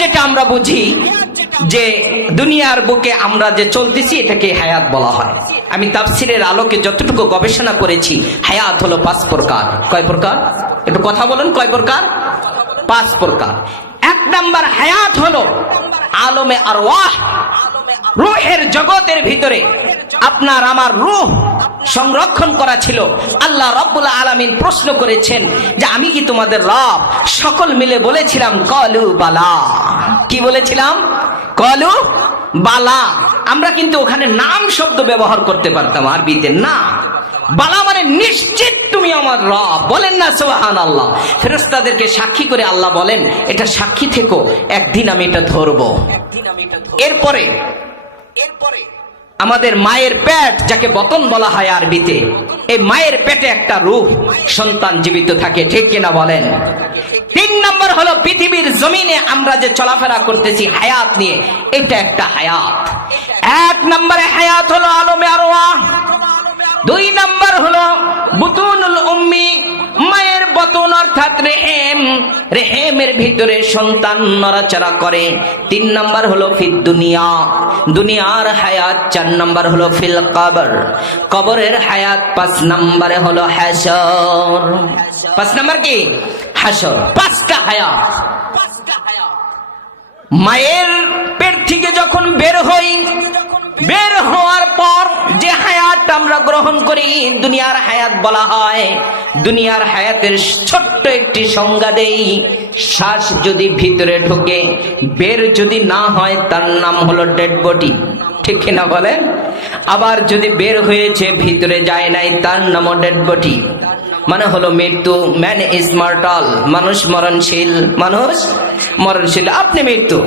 যেটা আমরা বুঝি যে দুনিয়ার বুকে আমরা যে চলতেছি এটাকে হায়াত বলা হয়। আমি তাফসিরের আলোকে যতটুকু গবেষণা করেছি, হায়াত হলো 5 প্রকার। কয় প্রকার? একটু কথা বলেন, কয় প্রকার? 5 প্রকার। 1 নাম্বার হায়াত হলো আলমে আরওয়াহ, রূহের জগতের ভিতরে আপনার আমার রূহ সংরক্ষণ করা ছিল। আল্লাহ রাব্বুল আলামিন প্রশ্ন করেছেন যে আমি কি তোমাদের রব? সকল মিলে বলেছিলাম কলু বালা। কি বলেছিলাম? কলু বালা। আমরা কিন্তু ওখানে নাম শব্দ ব্যবহার করতে পারতাম, আরবিতে না। বালা মানে নিশ্চিত তুমি আমার রব। বলেন না সুবহানাল্লাহ। ফেরেশতাদেরকে সাক্ষী করে আল্লাহ বলেন, এটা সাক্ষী থেকো, একদিন আমি এটা ধরবো। এরপরে আমাদের মায়ের পেট, যাকে বতন বলা হয় আরবিতে, এই মায়ের পেটে একটা রূহ সন্তান জীবিত থাকে, ঠিক কিনা বলেন? 3 নম্বর হলো পৃথিবীর জমিনে আমরা যে চলাফেরা করতেছি হায়াত নিয়ে, এটা একটা হায়াত। 1 নম্বরে হায়াত হলো আলমে আরওয়াহ। 2 নম্বর হলো বুতুনুল উম্মি, মায়ের বতন অর্থাৎ রেহেম, রেহেমের ভিতরে সন্তান নড়াচড়া করে। 3 নম্বর হলো ফিদ দুনিয়া, দুনিয়ার হায়াত। 4 নম্বর হলো ফিল কবর, কবরের হায়াত। 5 নম্বরে হলো হাসর। 5 নম্বর কি? হাসর। 5টা হায়াত। মায়ের পেট থেকে যখন বের হই, বের হওয়ার পর যে হায়াত আমরা গ্রহণ করি দুনিয়ার হায়াত বলা হয়। দুনিয়ার হায়াতের ছোট্ট একটি সংজ্ঞা দেই, শ্বাস যদি ভিতরে ঢোকে, বের যদি না হয়, তার নাম হলো ডেড বডি, ঠিক কিনা বলেন? আবার যদি বের হয়েছে ভিতরে যায় নাই, তার নামও ডেড বডি, মানে হলো মৃত্যু। ম্যান ইজ মর্টাল, মানুষ মরণশীল, মানুষ মরণশীল। আপনি মৃত্যু।